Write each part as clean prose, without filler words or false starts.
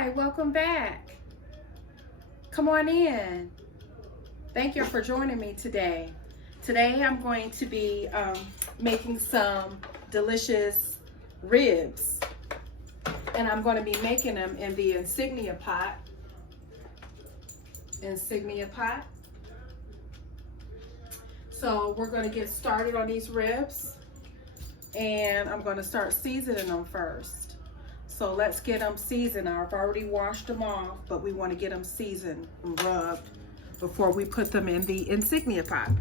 Hi, welcome back. Come on in. Thank you for joining me today. Today I'm going to be making some delicious ribs. And I'm going to be making them in the Insignia pot. So we're going to get started on these ribs. And I'm going to start seasoning them first. So let's get them seasoned. I've already washed them off, but we want to get them seasoned and rubbed before we put them in the Insignia pot.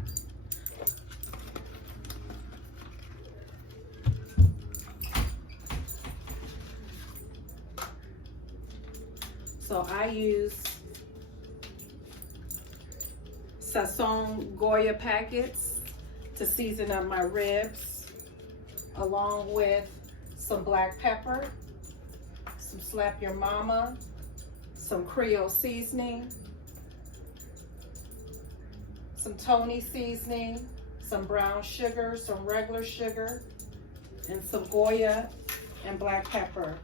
So I use Sazón Goya packets to season up my ribs, along with some black pepper, some Slap Your Mama, some Creole seasoning, some Tony seasoning, some brown sugar, some regular sugar, and some Goya and black pepper.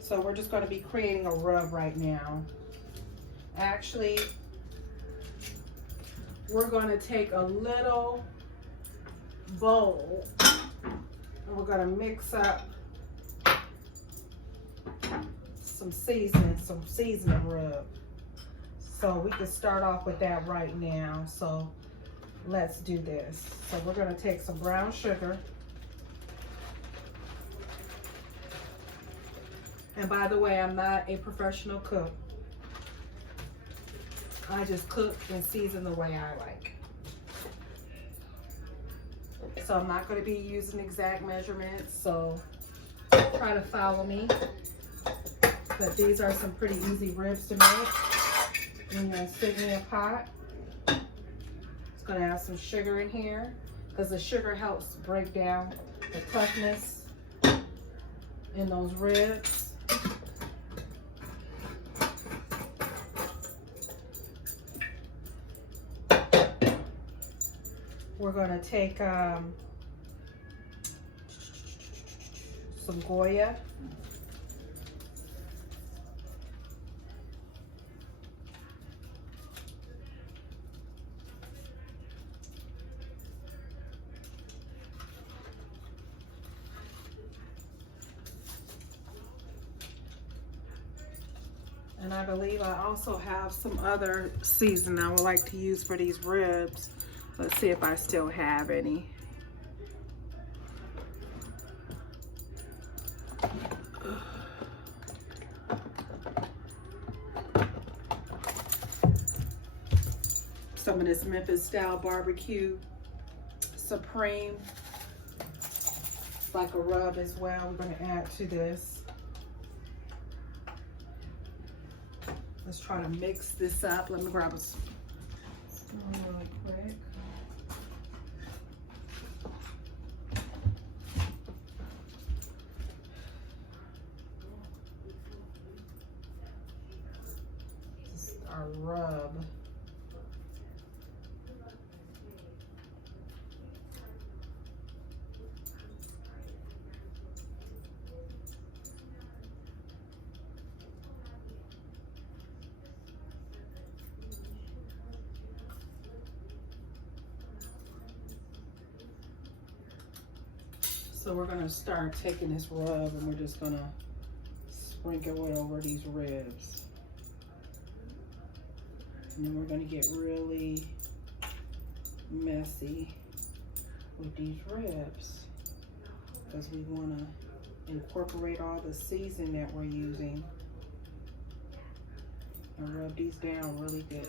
So we're just going to be creating a rub right now. Actually, we're going to take a little bowl and we're going to mix up some seasoning rub. So we can start off with that right now. So let's do this. So we're going to take some brown sugar. And by the way, I'm not a professional cook. I just cook and season the way I like. So I'm not going to be using exact measurements, so try to follow me. But these are some pretty easy ribs to make in your Insignia pot. It's going to have some sugar in here because the sugar helps break down the toughness in those ribs. We're going to take some Goya. And I believe I also have some other seasoning I would like to use for these ribs. Let's see if I still have any. Some of this Memphis style barbecue supreme. It's like a rub as well. We're going to add to this. Let's try to mix this up. Let me grab a spoon really quick. This is our rub. So we're going to start taking this rub and we're just going to sprinkle it over these ribs. And then we're going to get really messy with these ribs because we want to incorporate all the seasoning that we're using and rub these down really good.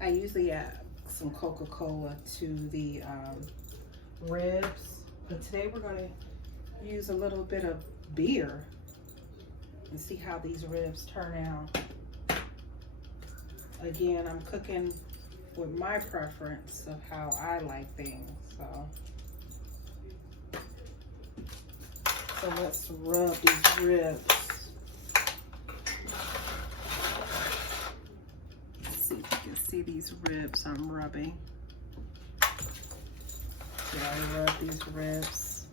I usually add some Coca-Cola to the ribs, but today we're going to use a little bit of beer and see how these ribs turn out. Again, I'm cooking with my preference of how I like things, so. So let's rub these ribs. Let's see if you can see these ribs I'm rubbing. Yeah, I rub these ribs.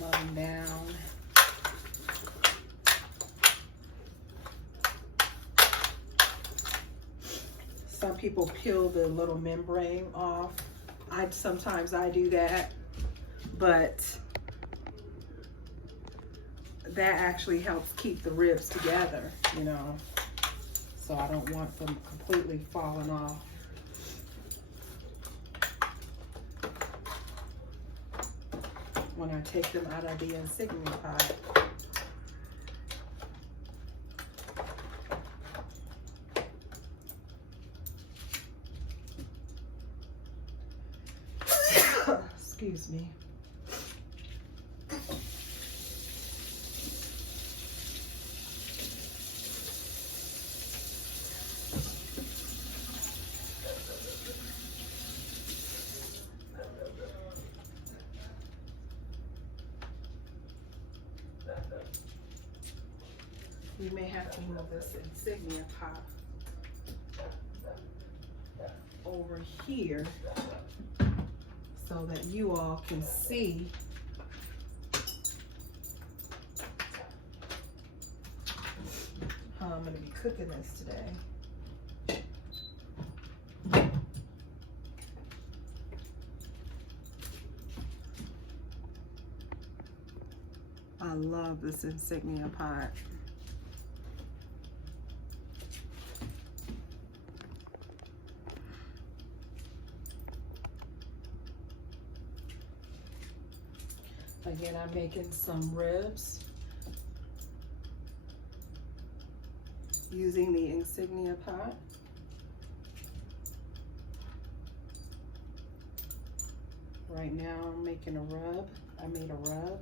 Rub them down. Some people peel the little membrane off. Sometimes I do that, but that actually helps keep the ribs together, you know, so I don't want them completely falling off. When I take them out of the Insignia pot. Excuse me. You may have to move this Insignia pot over here so that you all can see how I'm going to be cooking this today. I love this Insignia pot. Again, I'm making some ribs using the Insignia pot. Right now I'm making a rub. I made a rub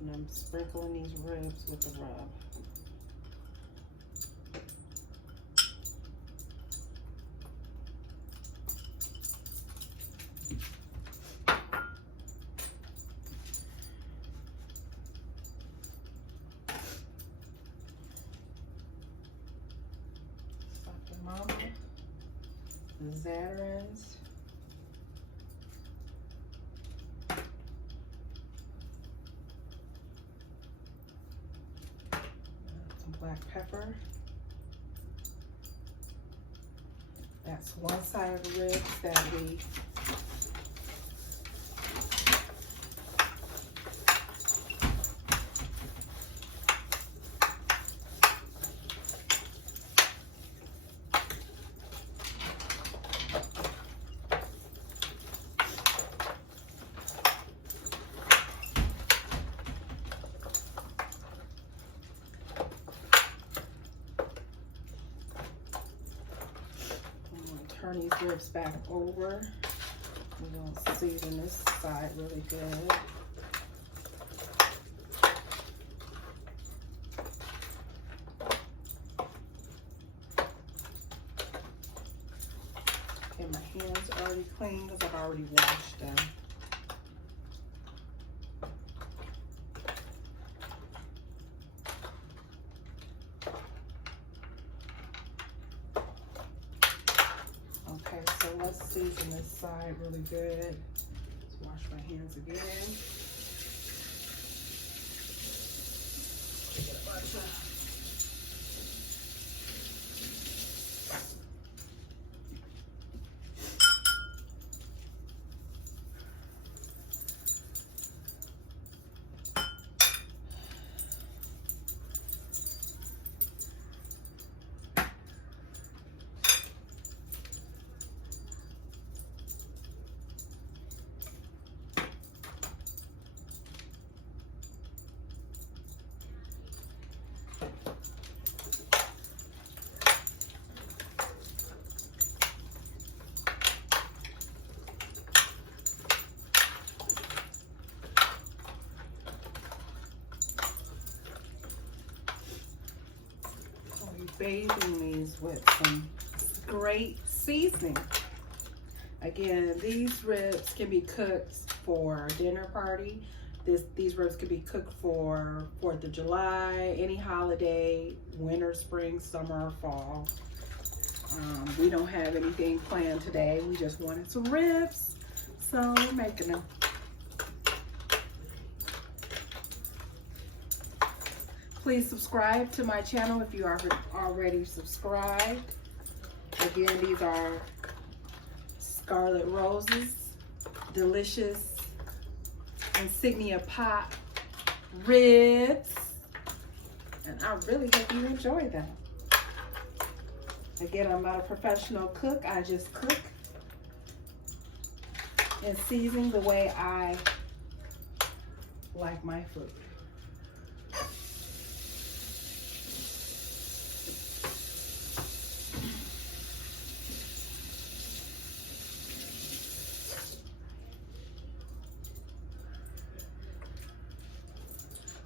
and I'm sprinkling these ribs with the rub. The Zatarains. Some black pepper. That's one side of the ribs that we turn these ribs back over. We're going to season this side really good. Okay, my hands are already clean because I've already washed them. Let's season this side really good. Let's wash my hands again. Get a bunch of bathing these with some great seasoning. Again, these ribs can be cooked for a dinner party. These ribs can be cooked for 4th of July, any holiday, winter, spring, summer, or fall. We don't have anything planned today. We just wanted some ribs, so we're making them. Please subscribe to my channel if you are already subscribed. Again, these are Scarlett Rose's delicious Insignia pot ribs, and I really hope you enjoy them. Again, I'm not a professional cook. I just cook and season the way I like my food.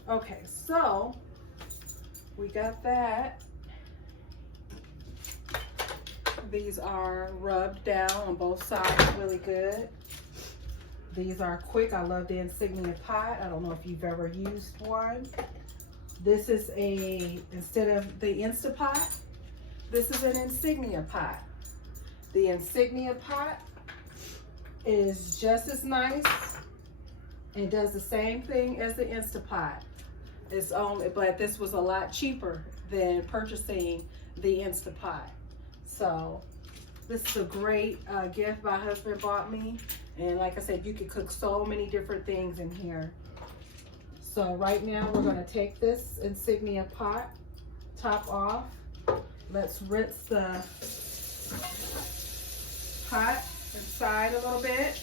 Okay, so we got that. These are rubbed down on both sides really good. These are quick. I love the Insignia pot. I don't know if you've ever used one. This is instead of the Instapot, this is an Insignia pot. The Insignia pot is just as nice and does the same thing as the Instapot. But this was a lot cheaper than purchasing the Instapot. So this is a great gift my husband bought me. And like I said, you can cook so many different things in here. So right now we're gonna take this Insignia pot top off. Let's rinse the pot inside a little bit.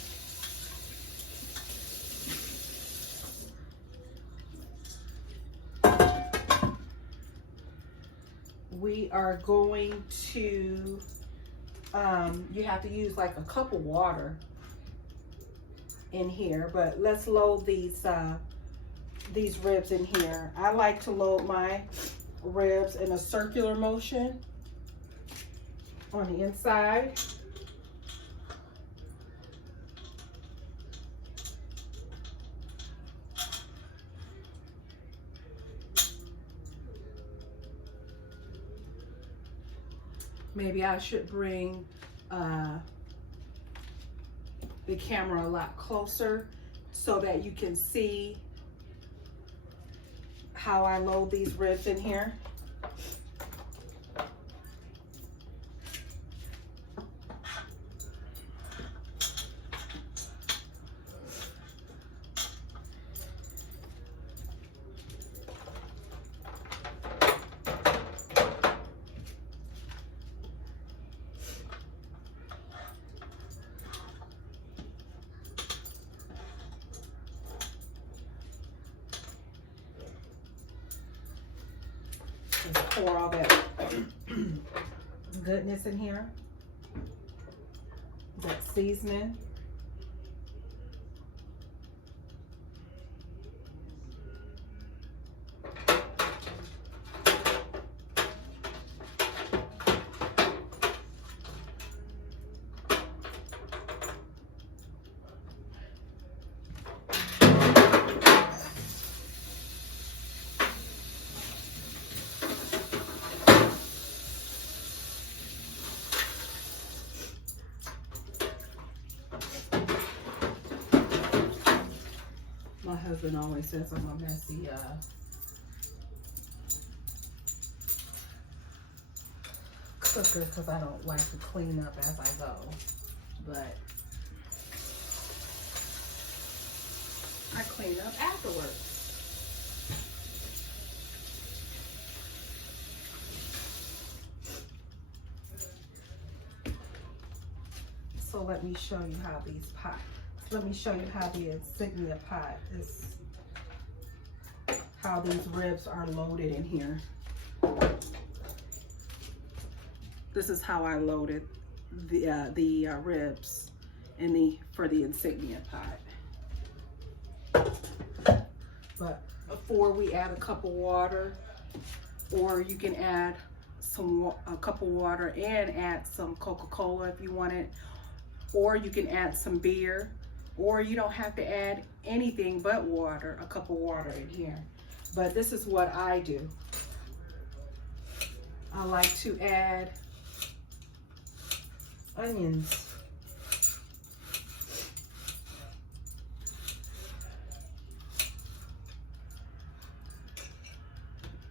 We are going to, you have to use like a cup of water in here, but let's load these ribs in here. I like to load my ribs in a circular motion on the inside. Maybe I should bring the camera a lot closer so that you can see how I load these ribs in here. Just pour all that goodness in here, that seasoning. My husband always says I'm a messy cooker because I don't like to clean up as I go, but I clean up afterwards. So let me show you how the Insignia pot is, how these ribs are loaded in here. This is how I loaded the ribs for the Insignia pot. But before we add a cup of water, or you can add a cup of water and add some Coca-Cola if you want it. or you can add some beer, or you don't have to add anything but water, a cup of water in here. But this is what I do. I like to add onions.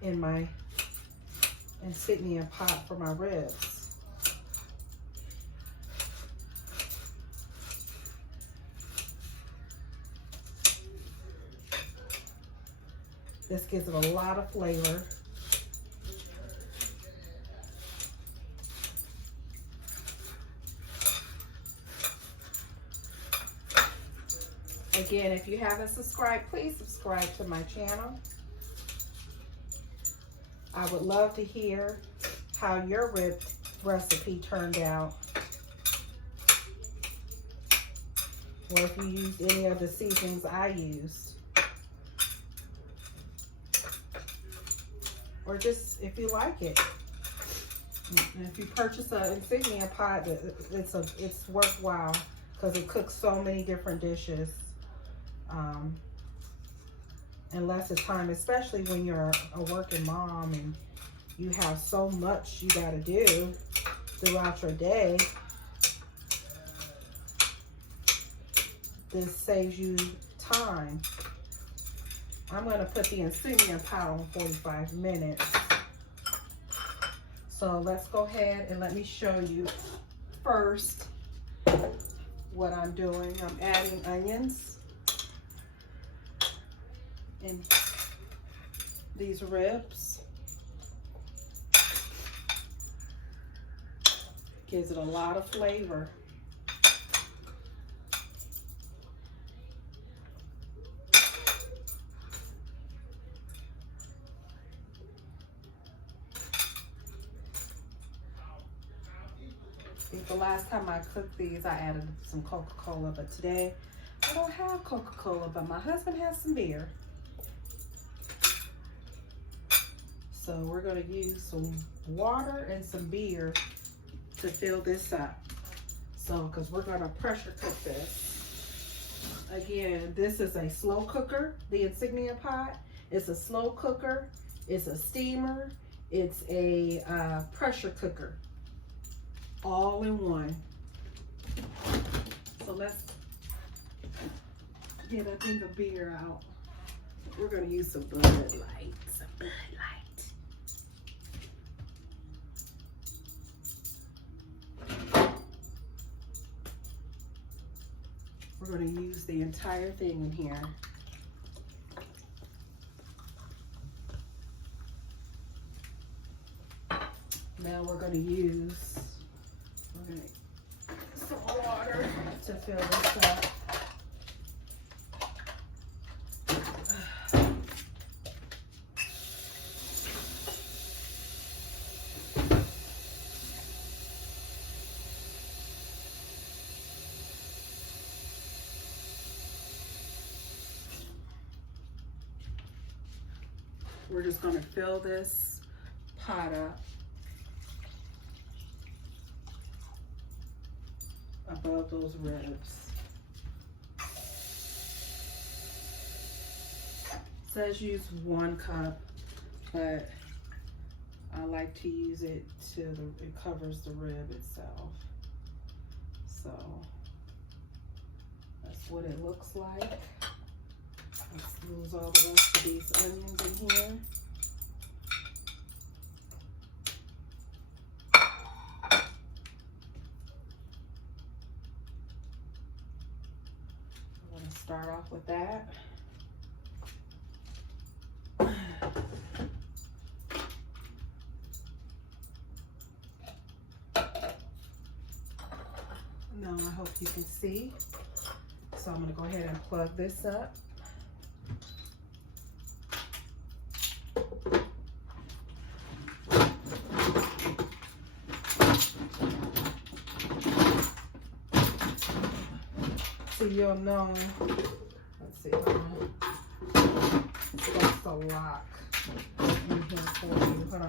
In my Insignia pot for my ribs. This gives it a lot of flavor. Again, if you haven't subscribed, please subscribe to my channel. I would love to hear how your rib recipe turned out. Or if you used any of the seasonings I used. Or just if you like it. And if you purchase an Insignia pot, it's worthwhile because it cooks so many different dishes in less of time, especially when you're a working mom and you have so much you got to do throughout your day. This saves you time. I'm going to put the Insignia pot on 45 minutes. So let's go ahead and let me show you first what I'm doing. I'm adding onions in these ribs. Gives it a lot of flavor. I think the last time I cooked these, I added some Coca-Cola, but today I don't have Coca-Cola, but my husband has some beer. So we're going to use some water and some beer to fill this up. So, because we're going to pressure cook this. Again, this is a slow cooker, the Insignia pot. It's a slow cooker. It's a steamer. It's a pressure cooker. All in one. So let's get a thing of beer out. We're going to use some Bud Light. Some Bud Light. We're going to use the entire thing in here. Now we're going to use some water to fill this up. We're just going to fill this pot up above those ribs. It says use 1 cup, but I like to use it till it covers the rib itself. So that's what it looks like. Let's lose all the rest of these onions in here. I'm going to start off with that. Now I hope you can see. So I'm going to go ahead and plug this up. So you'll know, let's see, that's the lock in here for you. Hold on.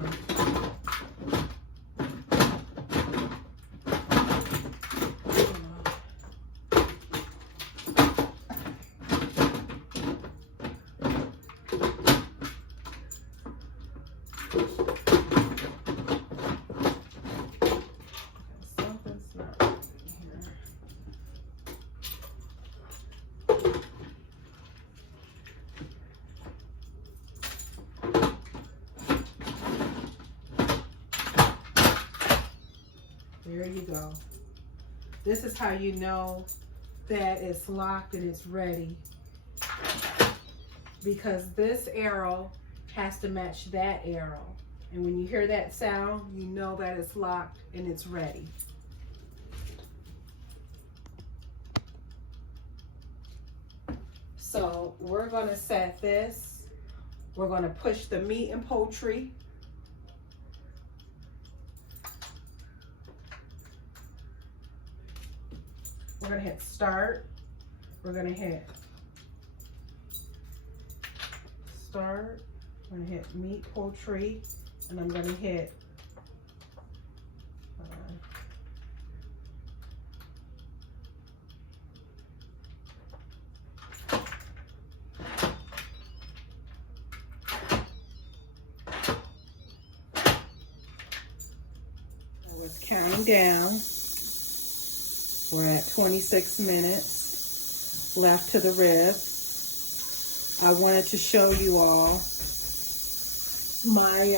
There you go. This is how you know that it's locked and it's ready, because this arrow has to match that arrow. And when you hear that sound, you know that it's locked and it's ready. So we're gonna set this. We're gonna push the meat and poultry. We're gonna hit start. We're gonna hit start. I'm gonna hit meat, poultry, and I'm gonna hit I was counting down. We're at 26 minutes left to the rib. I wanted to show you all my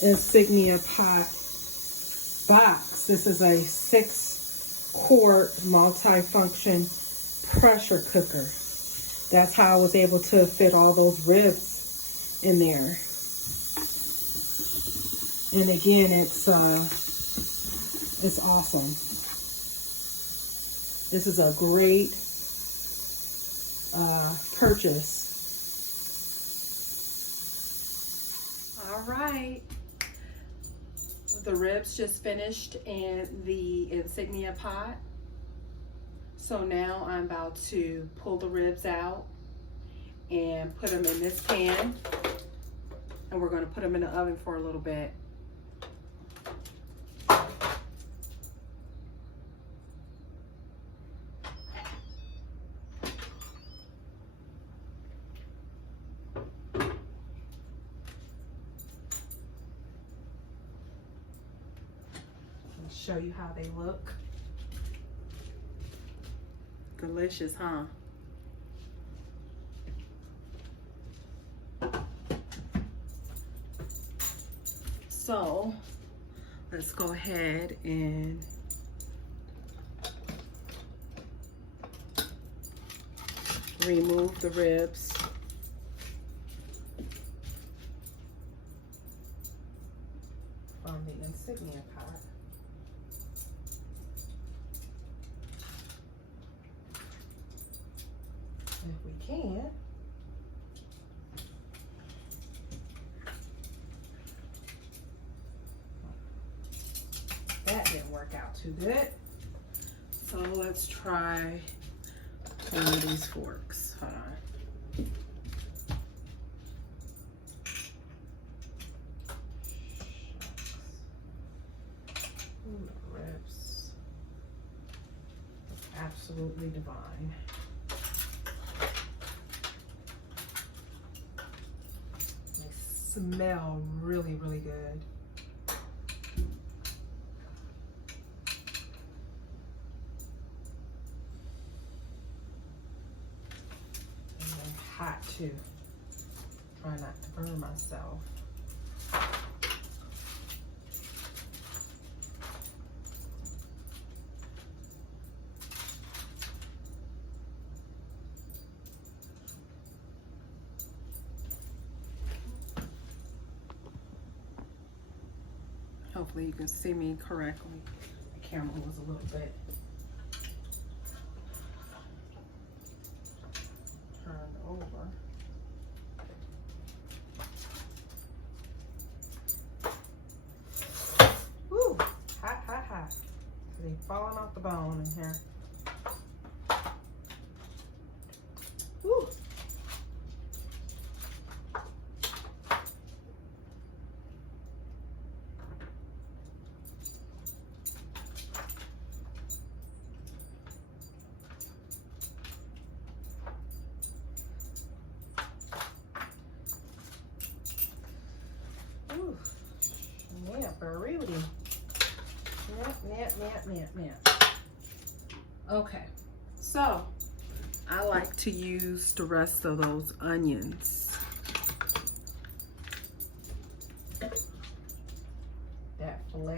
Insignia pot box. This is a 6-quart multi-function pressure cooker. That's how I was able to fit all those ribs in there. And again, it's awesome. This is a great purchase. All right. The ribs just finished in the Insignia pot. So now I'm about to pull the ribs out and put them in this pan. And we're going to put them in the oven for a little bit. Show you how they look. Delicious, huh? So let's go ahead and remove the ribs. From the Insignia pot. If we can. That didn't work out too good. So let's try one of these forks. Hold on. Ooh, the ribs. Absolutely divine. Smell really, really good. And then hot too. Try not to burn myself. Hopefully you can see me correctly. The camera was a little bit turned over. Woo! Hot, hot, hot. They're falling off the bone in here. Woo! Okay, so I like to use the rest of those onions.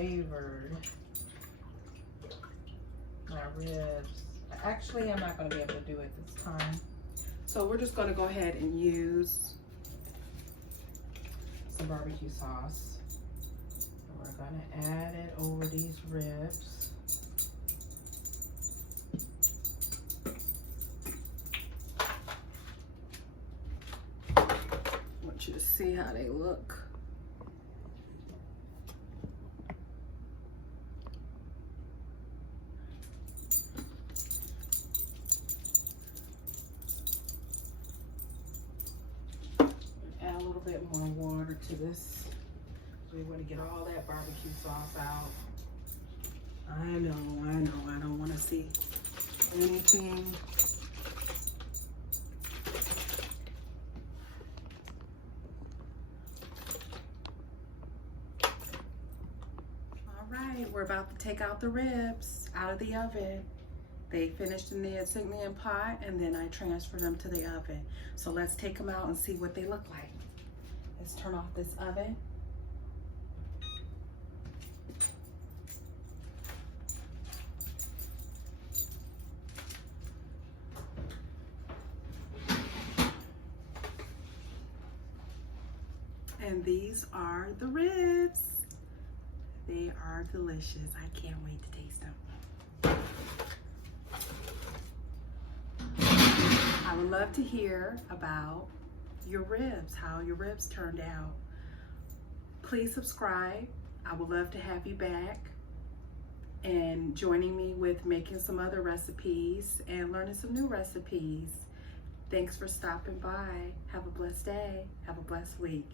flavored my ribs. Actually, I'm not going to be able to do it this time. So we're just going to go ahead and use some barbecue sauce. And we're going to add it over these ribs. I want you to see how they look. Bit more water to this. We want to get all that barbecue sauce out. I know, I don't want to see anything. All right, we're about to take out the ribs out of the oven. They finished in the Insignia pot, and then I transferred them to the oven. So let's take them out and see what they look like. Let's turn off this oven. And these are the ribs. They are delicious. I can't wait to taste them. I would love to hear about your ribs, how your ribs turned out. Please subscribe. I would love to have you back and joining me with making some other recipes and learning some new recipes. Thanks for stopping by. Have a blessed day. Have a blessed week.